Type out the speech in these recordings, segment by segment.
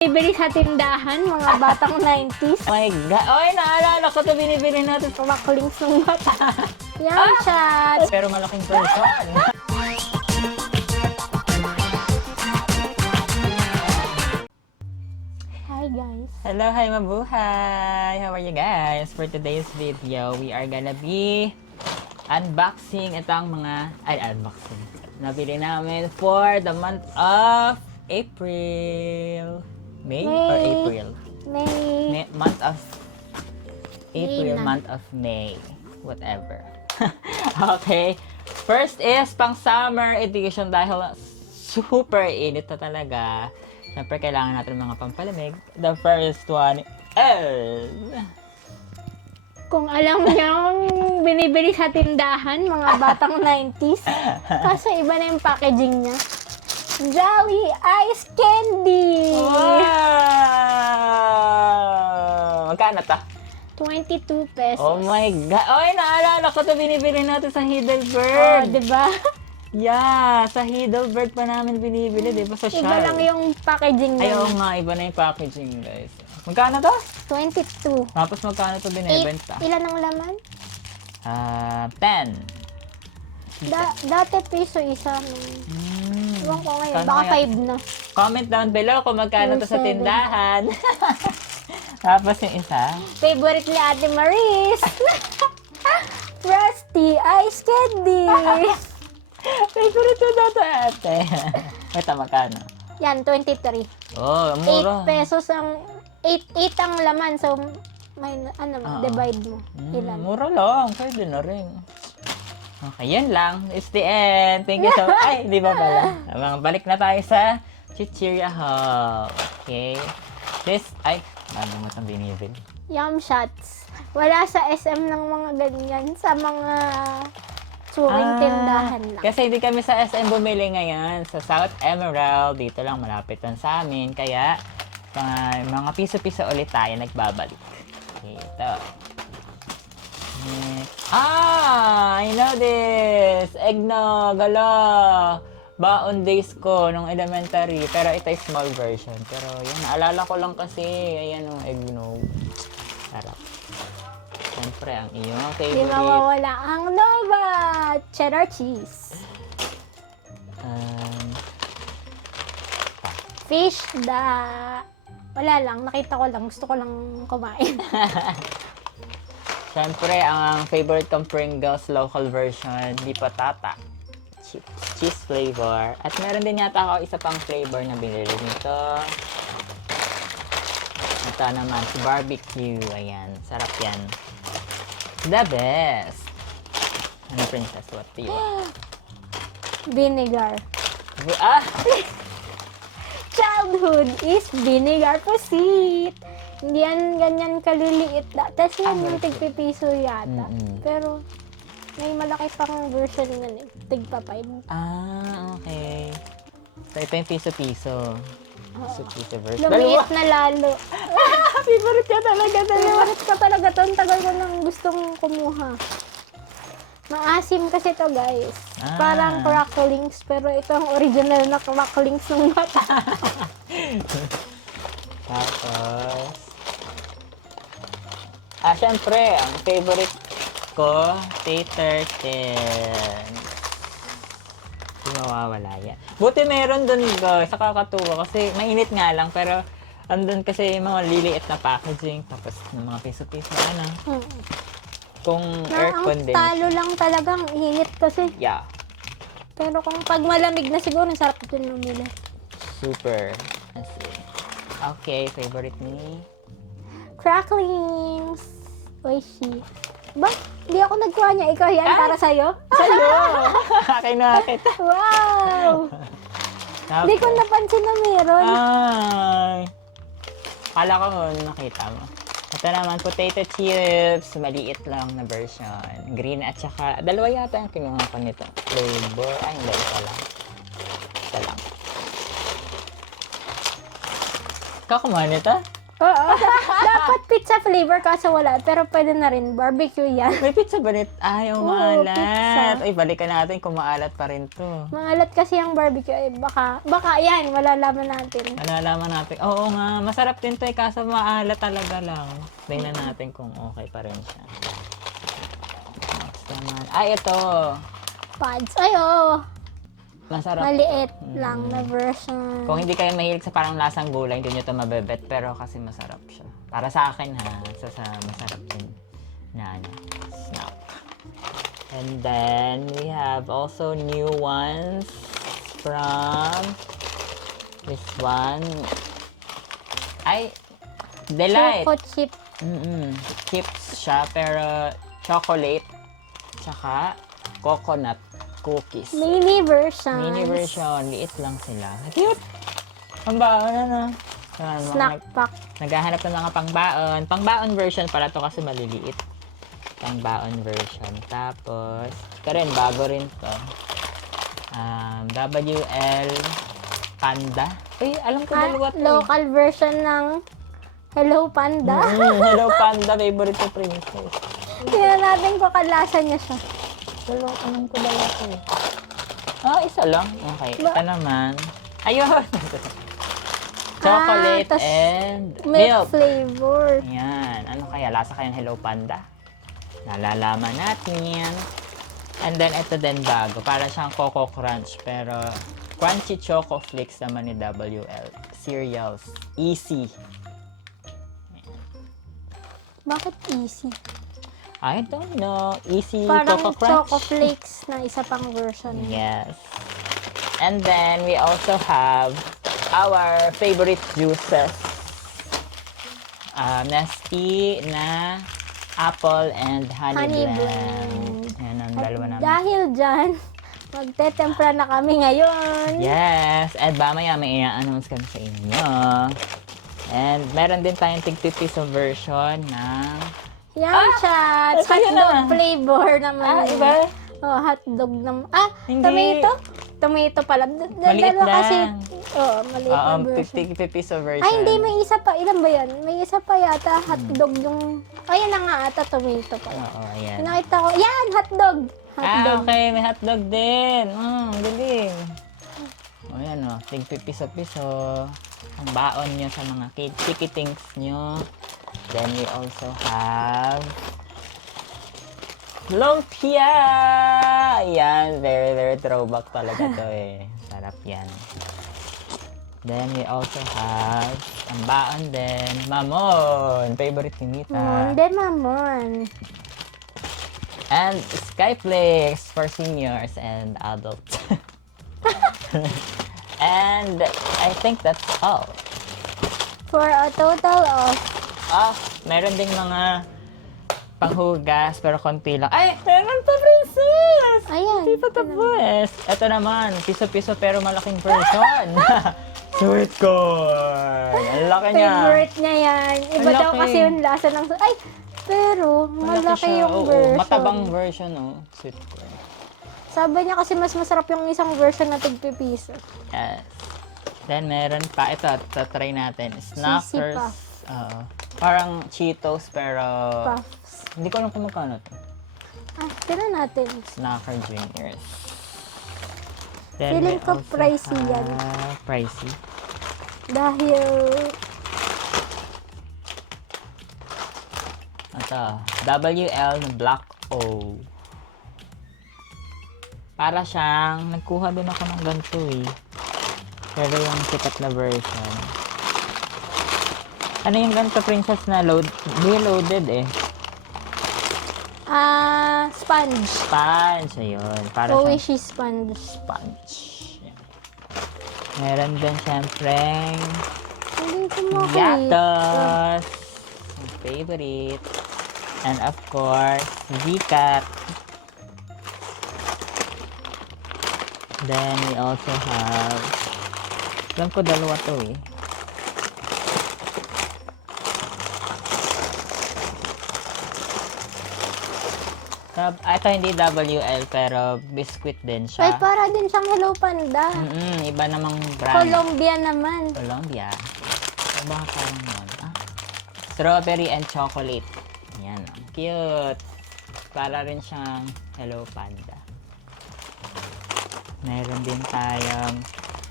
Bibili sa tindahan, mga batang 90s. Oh my God. Ay, naalala ko ito binibili natin. Cracklings ng bata. Yan, shots. Pero malaking person. Hi, guys. Hello, hi mabuhay! How are you guys? For today's video, we are gonna be unboxing itong mga, unboxing. Nabili namin for the month of April. May or April? May. Month of April, na. month of May. Whatever. Okay. First is pang summer edition dahil super init na talaga. Siyempre, kailangan natin mga pampalamig. The first one is... Kung alam niyo yung binibili sa tindahan, mga batang 90s. Kaso iba na yung packaging niya. Jolly Ice Candy! Wow! Magkano to? 22 pesos. Oh my God! Ay, naalala ko ito binibili natin sa Oh, Heidelberg. diba? Yeah, sa Heidelberg pa namin binibili, di ba? Sa Shell. Iba lang yung packaging niya. Ayaw nga, iba na yung packaging, guys. Magkano to? 22. Tapos magkano to binibenta? Ilan ang laman? 10. Dati piso isa. Iwan ko ngayon. Kano Baka kaya? 5 na. Comment down below kung magkano to sa 7. tindahan. Tapos yung isa. Favorite ni Ate Maris. Frosty Ice Candy. Favorite na to ate. Ito, magkano? Yan, 23. Oh, 8 mura. pesos ang... 8 ang laman. So, may, divide mo. Ilan? Mura lang. Pwede na rin. Okay, yun lang. It's the end. Thank you so much. Ay, di ba pala? Balik na tayo sa Chichirya Hall. Okay. This, ano mo itong binibili? Yum shots. Wala sa SM ng mga ganyan. Sa mga suring tindahan lang. Kasi hindi kami sa SM bumili ngayon. Sa South Emerald, dito lang malapit lang sa amin. Kaya, mga piso-piso ulit tayo nagbabalik. Okay, ito. I know this! Eggnog! Gala! Baon days ko nung elementary. Pero ito ay small version. Pero yan, naalala ko lang kasi. Ayan yung eggnog. Sarap. Siyempre, ang iyong Di favorite. mawawala ang Nova cheddar cheese. Fish da... Wala lang, nakita ko lang. Gusto ko lang kumain. Siyempre, ang favorite kong Pringles local version, di patata. Cheese flavor. At meron din yata ako isa pang flavor na binili nito. Ito naman, si barbecue. Ayan, sarap yan. The best. Ano, princess? What do you want? Vinegar. Ah! Childhood is vinegar pusit. Hindi yan ganyan kaliliit. Tapos yan yung tigpipiso yata. Pero may malaki pang version na tigpa 5. Okay. So, ito yung piso-piso. Piso-piso version. Lumiit na lalo. Favorite ka talaga. Favorite ko talaga to. Ang tagal ko nang gustong kumuha. Maasim kasi to, guys. Parang cracklings, pero ito ang original na cracklings ng bata. Tapos, syempre, ang favorite ko, tater tin. Hindi mawawala yan. Buti meron dun, guys. Nakakatuwa kasi mainit nga lang, pero andun kasi yung mga liliit na packaging, tapos ng mga piso-piso, kung aircon din. Ang talo lang talagang init kasi. Yeah. Pero kung pag malamig na siguro, sarap ito nila. Super. Okay, favorite ni? Cracklings. Oishi. Ba? Hindi ako nagkuha niya. Ikaw yan para sa'yo? Sa'yo! Akin na kita. Wow! Hindi ko napansin na meron. Ay! Kala ko nakita mo. Ito naman, potato chips. Maliit lang na version. Green at saka, dalawa yata yung kinuha ko nito. Flavor. Ay, hindi. Isa lang. Isa lang. Ikaw kumuha nito? Oo, dapat pizza flavor kaso wala. Pero pwede na rin. Barbecue yan. May pizza ba rin? Ayaw Oo, maalat. pizza. Ay, balikan natin kung maalat pa rin to. Maalat kasi ang barbecue. Eh, baka yan. Malalaman natin. Malalaman natin. Oo nga, masarap din to eh, kaso maalat talaga lang. Tingnan natin kung okay pa rin siya. Next naman. Ay, ito. Pads. Ay, oo. Masarap. Maliit lang na version. Kung hindi kayo mahilig sa parang lasang gulay, hindi nyo ito mabebet. Pero kasi masarap siya. Para sa akin ha, sa masarap din na snack. And then, we have also new ones from this one. Ay, Delight. Choco chip. Chips siya, pero chocolate. Tsaka coconut cookies. Mini version. Mini version. Liit lang sila. Cute! Pangbaon na. Snack pack. Naghahanap ng mga pangbaon. Pangbaon version pala to kasi maliliit. Pangbaon version. Tapos, ito rin, bago rin to. WL Panda. Uy, alam ko dalawa to. Local version ng Hello Panda. Hello Panda, favorite ko princess. Tingnan natin kung kalasa niya siya. Alam ko dalawa to. Isa lang. Okay, ito naman. Ayun! Chocolate tas and Milk milk. flavor. Yan. Ano kaya? Lasa kaya ng Hello Panda? Nalalaman natin yan. And then, ito din bago. Para siyang Coco Crunch. Pero, Crunchy Choco Flakes naman ni WL. Cereals. Easy. Bakit easy? I don't know. Easy Parang Coco Crunch. Choco Flakes na isa pang version. Yes. And then, we also have our favorite juices. Nestea na apple and honey, blend. Yan ang dalawa namin. Dahil dyan, magtetempla na kami ngayon. Yes! And mamaya may i-announce kami sa inyo. And meron din tayong tig-piso version ng... Yan siya. ito yun Hotdog flavor naman. iba? Oh, hotdog naman. Hindi. Tomato? Tomato pala. Maliit Dalawa kasi. lang. Maliit na version. tig-piso version. Ay, hindi. May isa pa. Ilan ba yan? May isa pa yata. Hotdog yung... Ayan na nga ata. Tomato pala. Oo, ayan. Nakita ko. Yan! Hotdog! Hotdog. Okay. May hotdog din. Galing. O, yan o. Tig-piso-piso. Ang baon nyo sa mga chikitings nyo. Then we also have lumpia! Yan, very, very throwback talaga to eh. Sarap yan. Then we also have ang baon din. Mamon! Favorite ni Mita. Monde mamon. And Skyflakes for seniors and adults. And I think that's all. For a total of... Meron ding mga panghugas, pero konti lang. Ay, meron pa, princess! Ayan. Hindi pa tapos. Ito naman, piso-piso pero malaking version. Sweet corn! Ang laki niya. Favorite niya yan. Iba Ang daw laki. kasi yung lasa ng... Ay! Pero, malaki siya. yung Oo, version. matabang version, sweet corn. Sabi niya kasi mas masarap yung isang version na tigpipiso. Yes. Then, meron pa. Ito, try natin. Snackers. Puff. Parang Cheetos, pero... Puffs. Hindi ko alam kung magkano to. Tignan natin. Snacker Juniors. Feeling ko pricey yan. Pricey. Dahil... Ito. WL na Black O. Para siyang... Nagkuha din ako ng ganito eh. Pero yung sikat na version. Ano yung ganito, princess, na loaded eh? Sponge. Sponge. Ayun. Para siyang Oishi sponge. sponge. Yan. Meron din siyempre Hindi ko makita. gatos. Ang favorite. And of course, Zcat. Then we also have... Alam ko dalawa to eh. Ito hindi WL pero biscuit din Ay, siya. para din siyang Hello Panda. Iba namang brand. Colombia naman. Colombia. Baka parang yun. Strawberry and chocolate. Yan, ang cute. Para rin siyang Hello Panda. Meron din tayong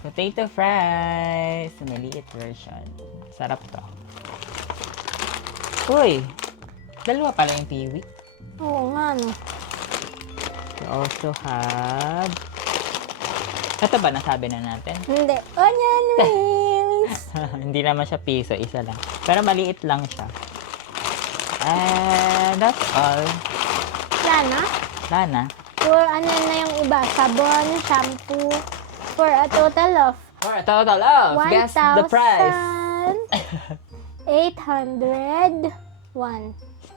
potato fries. Maliit version. Sarap to. Uy! Dalawa pala yung piwi. Oo nga, no. We also have... Ito ba nasabi na natin? Hindi. Onion rings! Hindi naman siya piso, isa lang. Pero maliit lang siya. And that's all. Lana? Lana. For ano na yung iba? Sabon, shampoo. For a total of For a total of, guess the price. 1,801.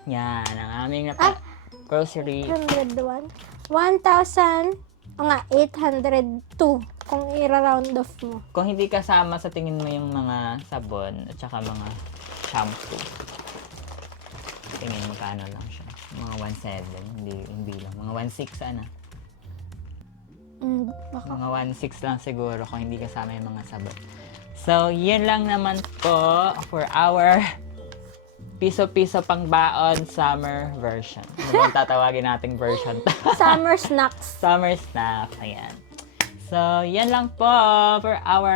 Yan, ang aming grocery. 101. 1,000. O nga, 802. Kung i-round off mo. Kung hindi kasama sa tingin mo yung mga sabon at saka mga shampoo. Tingin mo kano lang siya. Mga 1.7. Hindi lang. Mga 1.6 sana. Baka. Mga 1.6 lang siguro kung hindi kasama yung mga sabon. So, yun lang naman po for our piso-piso pang baon summer version. Ano bang tatawagin nating version? Summer snacks. Summer snack. Ayan. So, yan lang po for our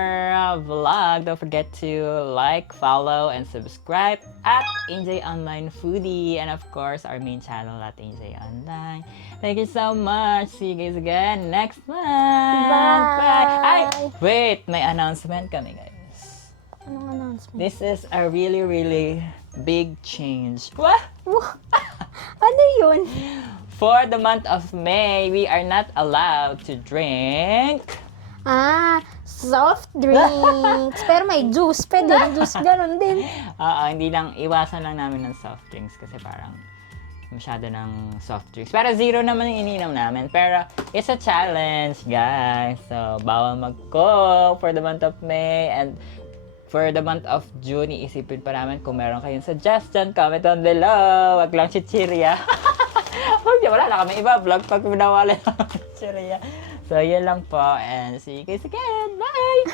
vlog. Don't forget to like, follow, and subscribe at NJ Online Foodie. And of course, our main channel at NJ Online. Thank you so much. See you guys again next month. Bye. Ay, wait. May announcement kami, guys. Anong announcement? This is a really, really big change. What? Ano yun? For the month of May, we are not allowed to drink Soft drinks. Pero may juice. Pwede yung juice. Ganon din. hindi lang, iwasan lang namin ng soft drinks kasi parang masyado ng soft drinks. Pero zero naman yung ininom namin. Pero it's a challenge, guys. So, bawal mag-coke for the month of May. And for the month of June, iisipin pa namin kung meron kayong suggestion, comment down below. Wag lang chichirya. Wala na kami iba vlog pag pinawala ng chichirya. So, yun lang po. And see you guys again. Bye!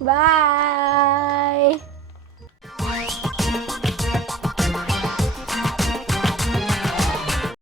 Bye!